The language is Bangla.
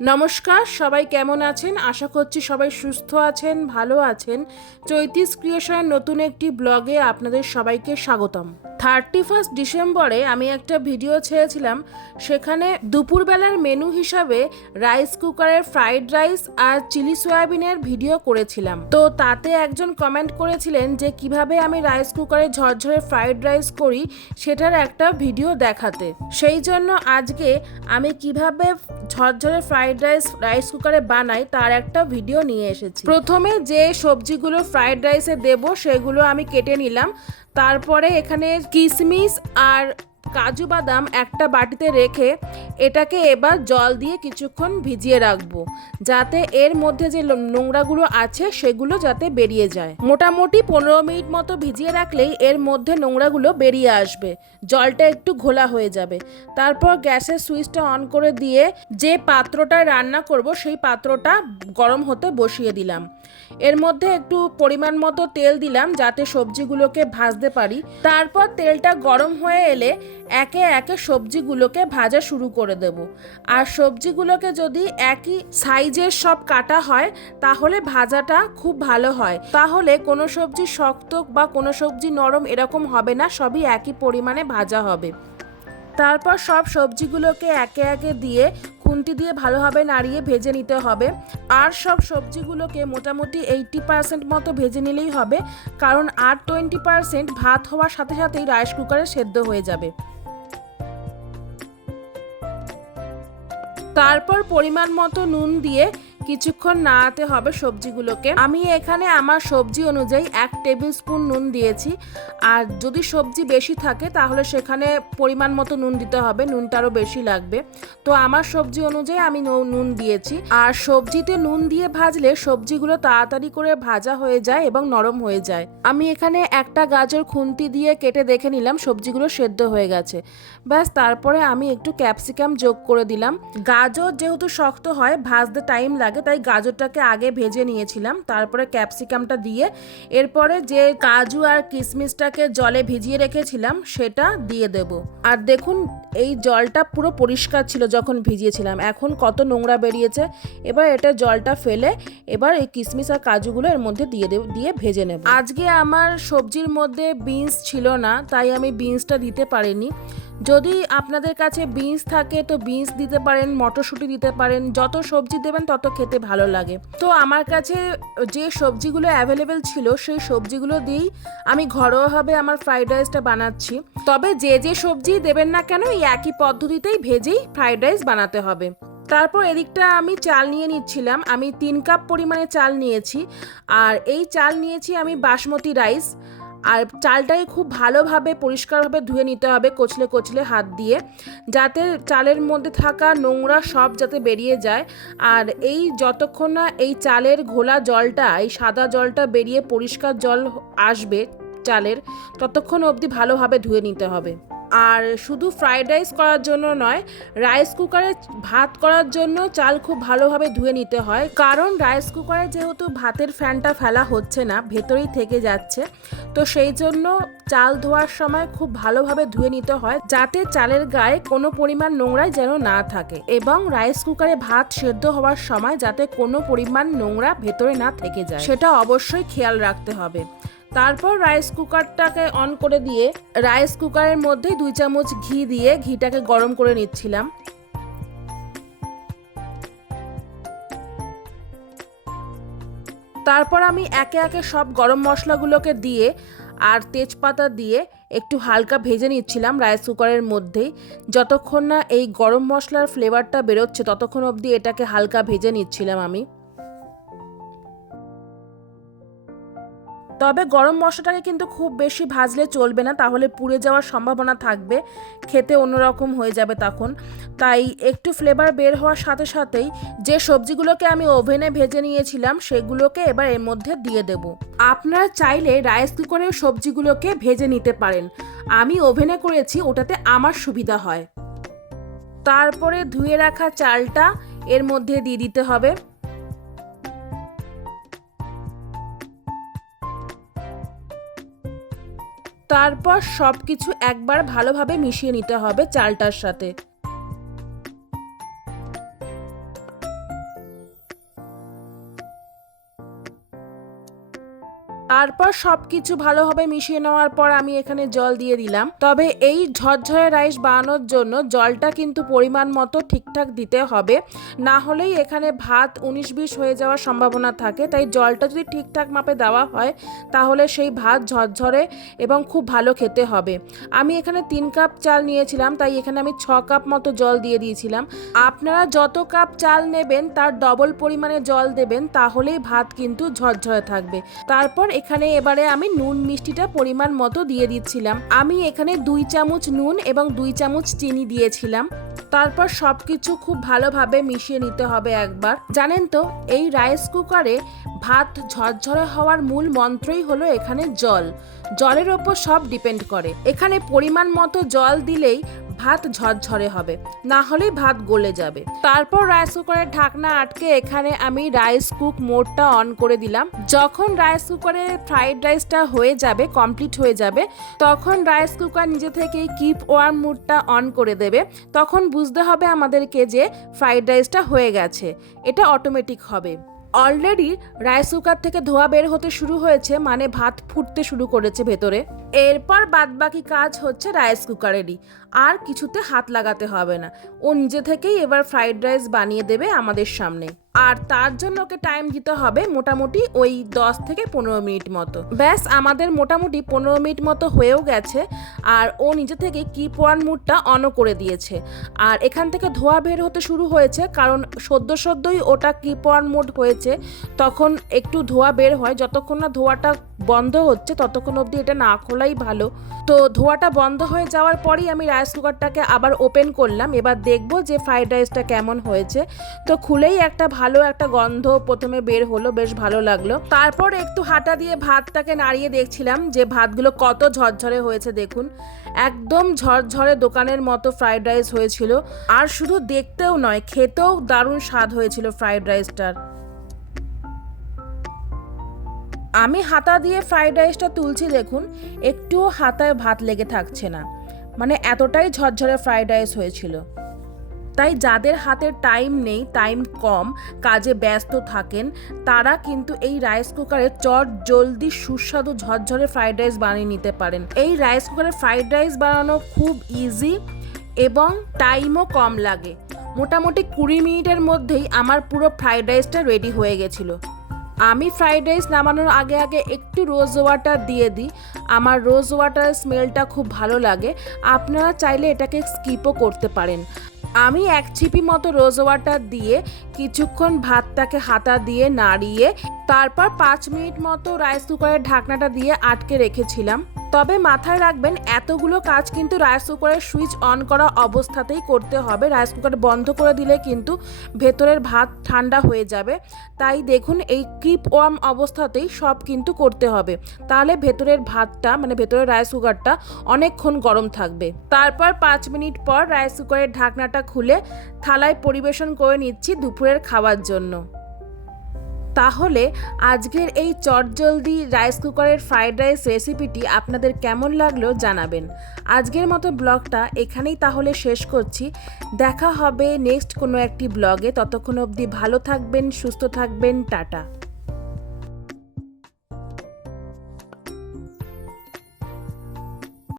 নমস্কার, সবাই কেমন আছেন? আশা করছি সবাই সুস্থ আছেন, ভালো আছেন। চৈতিস ক্রিয়েশনের নতুন একটি ব্লগে আপনাদের সবাইকে স্বাগতম। থার্টি ফার্স্ট ডিসেম্বরে আমি একটা ভিডিও ছেড়েছিলাম, সেখানে দুপুরবেলার মেনু হিসাবে রাইস কুকারের ফ্রাইড রাইস আর চিলি সয়াবিনের ভিডিও করেছিলাম। তো তাতে একজন কমেন্ট করেছিলেন যে, কীভাবে আমি রাইস কুকারে ঝরঝরে ফ্রাইড রাইস করি সেটার একটা ভিডিও দেখাতে। সেই জন্য আজকে আমি কীভাবে ঝরঝরে ফ্রাইড রাইস রাইস কুকারে বানাই, তার একটা ভিডিও নিয়ে এসেছি। প্রথমে যে সবজিগুলো ফ্রাইড রাইসে দেব, সেগুলো আমি কেটে নিলাম। তারপরে এখানে কিশমিশ আর কাজু বাদাম একটা বাটিতে রেখে এটাকে এবার জল দিয়ে কিছুক্ষণ ভিজিয়ে রাখব, যাতে এর মধ্যে যে নোংরাগুলো আছে সেগুলো যাতে বেরিয়ে যায়। মোটামুটি পনেরো মিনিট মতো ভিজিয়ে রাখলেই এর মধ্যে নোংরাগুলো বেরিয়ে আসবে, জলটা একটু ঘোলা হয়ে যাবে। তারপর গ্যাসের সুইচটা অন করে দিয়ে যে পাত্রটায় রান্না করব সেই পাত্রটা গরম হতে বসিয়ে দিলাম। এর মধ্যে একটু পরিমাণ মতো তেল দিলাম যাতে সবজিগুলোকে ভাজতে পারি। তারপর তেলটা গরম হয়ে এলে একে একে সবজিগুলোকে ভাজা শুরু করে দেব। আর সবজিগুলোকে যদি একই সাইজের সব কাটা হয়, তাহলে ভাজাটা খুব ভালো হয়। তাহলে কোনো সবজি শক্ত বা কোনো সবজি নরম এরকম হবে না, সবই একই পরিমাণে ভাজা হবে। তারপর সব সবজিগুলোকে একে একে দিয়ে খুন্তি দিয়ে ভালোভাবে নাড়িয়ে ভেজে নিতে হবে। আর সব সবজিগুলোকে মোটামুটি এইটটি পার্সেন্ট মতো ভেজে নিলেই হবে, কারণ আর টোয়েন্টি পার্সেন্ট ভাত হওয়ার সাথে সাথেই রাইস কুকারে সেদ্ধ হয়ে যাবে। তারপর পরিমাণ মতো নুন দিয়ে কিছুক্ষণ নাড়াতে হবে সবজিগুলোকে। আমি এখানে আমার সবজি অনুযায়ী এক টেবিল স্পুন নুন দিয়েছি। আর যদি সবজি বেশি থাকে, তাহলে সেখানে পরিমাণ মতো নুন দিতে হবে। নুনটা আরও বেশি লাগবে। তো আমার সবজি অনুযায়ী আমি নুন দিয়েছি। আর সবজিতে নুন দিয়ে ভাজলে সবজিগুলো তাড়াতাড়ি করে ভাজা হয়ে যায় এবং নরম হয়ে যায়। আমি এখানে একটা গাজর খুন্তি দিয়ে কেটে দেখে নিলাম, সবজিগুলো সেদ্ধ হয়ে গেছে। ব্যাস, তারপরে আমি একটু ক্যাপসিকাম যোগ করে দিলাম। গাজর যেহেতু শক্ত হয়, ভাজতে টাইম লাগে। তাই গাজরটাকে আগে ভেজে নিয়েছিলাম, তারপরে ক্যাপসিকামটা দিয়ে, এরপরে যে কাজু আর কিশমিশটাকে জলে ভিজিয়ে রেখেছিলাম, সেটা দিয়ে দেব। আর দেখুন, এই জলটা পুরো পরিষ্কার ছিল যখন ভিজিয়েছিলাম, এখন কত নোংরা বেরিয়েছে। এবার এটা জলটা ফেলে, এবার এই কিশমিশ আর কাজুগুলো এর মধ্যে দিয়ে দেব, দিয়ে ভেজে নেব। আজকে আমার সবজির মধ্যে বিনস ছিল না, তাই আমি বিনসটা দিতে পারিনি। যদি আপনাদের কাছে বিনস থাকে, তো বিনস দিতে পারেন, মটরশুঁটি দিতে পারেন, যত সবজি দেবেন তত খেতে ভালো লাগে। তো আমার কাছে যে সবজিগুলো অ্যাভেলেবেল ছিল, সেই সবজিগুলো দিয়েই আমি ঘরোয়াভাবে আমার ফ্রাইড রাইসটা বানাচ্ছি। তবে যে যে সবজি দেবেন না কেন, এই একই পদ্ধতিতেই ভেজেই ফ্রাইড রাইস বানাতে হবে। তারপর এদিকটা আমি চাল নিয়ে নিচ্ছিলাম। আমি তিন কাপ পরিমাণে চাল নিয়েছি। আর এই চাল নিয়েছি আমি বাসমতি রাইস আর চালটাকে খুব ভালোভাবে, পরিষ্কারভাবে ধুয়ে নিতে হবে কচলে কচলে হাত দিয়ে, যাতে চালের মধ্যে থাকা নোংরা সব যাতে বেরিয়ে যায়। আর এই যতক্ষণ না এই চালের ঘোলা জলটা, এই সাদা জলটা বেরিয়ে পরিষ্কার জল আসবে চালের, ততক্ষণ অবধি ভালোভাবে ধুয়ে নিতে হবে। আর শুধু ফ্রাইড রাইস করার জন্য নয় রাইস কুকারে ভাত করার জন্য চাল খুব ভালোভাবে ধুয়ে নিতে হয়। কারণ রাইস কুকারে যেহেতু ভাতের ফ্যানটা ফেলা হচ্ছে না, ভেতরেই থেকে যাচ্ছে, তো সেই জন্য চাল ধোয়ার সময় খুব ভালোভাবে ধুয়ে নিতে হয়, যাতে চালের গায়ে কোনো পরিমাণ নোংরাই যেন না থাকে। এবং রাইস কুকারে ভাত সেদ্ধ হওয়ার সময় যাতে কোনো পরিমাণ নোংরা ভেতরে না থেকে যায়। সেটা অবশ্যই খেয়াল রাখতে হবে। তারপর রাইস কুকারটাকে অন করে দিয়ে রাইস কুকারের মধ্যে দুই চামচ ঘি দিয়ে ঘিটাকে গরম করে নিচ্ছিলাম। তারপর আমি একে একে সব গরম মশলাগুলোকে দিয়ে আর তেজপাতা দিয়ে একটু হালকা ভেজে নিচ্ছিলাম রাইস কুকারের মধ্যেই যতক্ষণ না এই গরম মশলার ফ্লেভারটা বেরোচ্ছে, ততক্ষণ অবধি এটাকে হালকা ভেজে নিচ্ছিলাম আমি। তবে গরম মশলাটাকে কিন্তু খুব বেশি ভাজলে চলবে না, তাহলে পুড়ে যাওয়ার সম্ভাবনা থাকবে, খেতে অন্যরকম হয়ে যাবে তখন। তাই একটু ফ্লেভার বের হওয়ার সাথে সাথেই যে সবজিগুলোকে আমি ওভেনে ভেজে নিয়েছিলাম, সেগুলোকে এবার এর মধ্যে দিয়ে দেব। আপনারা চাইলে রাইস কুকারের সবজিগুলোকে ভেজে নিতে পারেন। আমি ওভেনে করেছি, ওটাতে আমার সুবিধা হয়। তারপরে ধুয়ে রাখা চালটা এর মধ্যে দিয়ে দিতে হবে। তারপর সব কিছু একবার ভালোভাবে মিশিয়ে নিতে হবে চালটার সাথে। তারপর সব কিছু ভালোভাবে মিশিয়ে নেওয়ার পর আমি এখানে জল দিয়ে দিলাম। তবে এই ঝরঝরে রাইস বানানোর জন্য জলটা কিন্তু পরিমাণ মতো ঠিকঠাক দিতে হবে। না হলেই এখানে ভাত উনিশ বিশ হয়ে যাওয়ার সম্ভাবনা থাকে। তাই জলটা যদি ঠিকঠাক মাপে দেওয়া হয়, তাহলে সেই ভাত ঝরঝরে এবং খুব ভালো খেতে হবে। আমি এখানে তিন কাপ চাল নিয়েছিলাম, তাই এখানে আমি ছ কাপ মতো জল দিয়ে দিয়েছিলাম। আপনারা যত কাপ চাল নেবেন, তার ডবল পরিমাণে জল দেবেন, তাহলেই ভাত কিন্তু ঝরঝরে থাকবে। তারপর এখানে এবারে আমি নুন মিষ্টিটা পরিমাণ মতো দিয়ে দিচ্ছিলাম। আমি এখানে দুই চামচ নুন এবং দুই চামচ চিনি দিয়েছিলাম। তারপর সবকিছু খুব ভালোভাবে মিশিয়ে নিতে হবে একবার। জানেন তো, এই রাইস কুকারে ভাত ঝরঝরে হওয়ার মূল মন্ত্রই হলো এখানে জল। জলের ওপর সব ডিপেন্ড করে। এখানে পরিমাণ মতো জল দিলেই ভাত ঝরঝরে হবে, না হলেই ভাত গলে যাবে। তারপর রাইস কুকারের ঢাকনা আটকে এখানে আমি রাইস কুক মোডটা অন করে দিলাম। যখন রাইস কুকারে ফ্রাইড রাইসটা হয়ে যাবে কমপ্লিট হয়ে যাবে, তখন রাইস কুকার নিজে থেকেই কিপ ওয়ার্ম মোডটা অন করে দেবে। তখন বুঝতে হবে আমাদেরকে যে ফ্রাইড রাইসটা হয়ে গেছে, এটা অটোমেটিক হবে। অলরেডি রাইস কুকার থেকে ধোয়া বের হতে শুরু হয়েছে মানে ভাত ফুটতে শুরু করেছে ভেতরে। এরপর বাদবাকি কাজ হচ্ছে রাইস কুকারেরই। আর কিছুতে হাত লাগাতে হবে না। ও নিজে থেকেই এবার ফ্রাইড রাইস বানিয়ে দেবে আমাদের সামনে। আর তার জন্য ওকে টাইম দিতে হবে মোটামুটি ওই দশ থেকে পনেরো মিনিট মতো। ব্যাস, আমাদের মোটামুটি পনেরো মিনিট মতো হয়েও গেছে। আর ও নিজে থেকে কিপ ওয়ান মুডটা অনও করে দিয়েছে। আর এখান থেকে ধোয়া বের হতে শুরু হয়েছে, কারণ সদ্য সদ্যই ওটা কিপ ওয়ান মুড হয়েছে। তখন একটু ধোয়া বের হয়, যতক্ষণ না ধোয়াটা বন্ধ হচ্ছে, ততক্ষণ অবধি এটা না খোলাই ভালো। তো ধোয়াটা বন্ধ হয়ে যাওয়ার পরেই আমি রাইস কুকারটাকে আবার ওপেন করলাম। এবার দেখব যে ফ্রাইড রাইসটা কেমন হয়েছে। তো খুলেই একটা ভালো একটা গন্ধ প্রথমে বের হলো, বেশ ভালো লাগল। তারপর একটু হাঁটা দিয়ে ভাতটাকে নাড়িয়ে দেখছিলাম যে ভাতগুলো কত ঝরঝরে হয়েছে, দেখুন। একদম ঝরঝরে দোকানের মতো ফ্রাইড রাইস হয়েছিল। আর শুধু দেখতেও নয়, খেতেও দারুণ স্বাদ হয়েছিল ফ্রাইড রাইসটার। আমি হাতা দিয়ে ফ্রাইড রাইসটা তুলছি দেখুন, একটুও হাতায় ভাত লেগে থাকছে না। মানে এতটাই ঝরঝরে ফ্রাইড রাইস হয়েছিল। তাই যাদের হাতে টাইম নেই টাইম কম, কাজে ব্যস্ত থাকেন, তারা কিন্তু এই রাইস কুকারে চট জলদি সুস্বাদু ঝরঝরে ফ্রাইড রাইস বানিয়ে নিতে পারেন। এই রাইস কুকারে ফ্রাইড রাইস বানানো খুব ইজি এবং টাইমও কম লাগে। মোটামুটি কুড়ি মিনিটের মধ্যেই আমার পুরো ফ্রাইড রাইসটা রেডি হয়ে গেছিল। আমি ফ্রাইড রাইস নামানোর আগে আগে একটু রোজ ওয়াটার দিয়ে দিই। আমার রোজ ওয়াটার স্মেলটা খুব ভালো লাগে। আপনারা চাইলে এটাকে স্কিপও করতে পারেন। আমি এক ছিপি মতো রোজ ওয়াটার দিয়ে কিছুক্ষণ ভাতটাকে হাতা দিয়ে নাড়িয়ে, তারপর পাঁচ মিনিট মতো রাইস কুকারের ঢাকনাটা দিয়ে আটকে রেখেছিলাম। তবে মাথায় রাখবেন, এতগুলো কাজ কিন্তু রাইস কুকারের সুইচ অন করা অবস্থাতেই করতে হবে। রাইস কুকার বন্ধ করে দিলে কিন্তু ভেতরের ভাত ঠান্ডা হয়ে যাবে। তাই দেখুন, এই কিপ ওয়ার্ম অবস্থাতেই সব কিন্তু করতে হবে। তাহলে ভেতরের ভাতটা মানে ভেতরের রাইস কুকারটা অনেকক্ষণ গরম থাকবে। তারপর পাঁচ মিনিট পর রাইস কুকারের ঢাকনাটা খুলে থালায় পরিবেশন করে নিচ্ছি দুপুরের খাওয়ার জন্য। তাহলে আজকের এই চটজলদি রাইস কুকারের ফ্রাইড রাইস রেসিপিটি আপনাদের কেমন লাগল জানাবেন। আজকের মতো ব্লগটা এখানেই তাহলে শেষ করছি। দেখা হবে নেক্সট কোনো একটি ব্লগে। ততক্ষণ অবধি ভালো থাকবেন, সুস্থ থাকবেন, টাটা।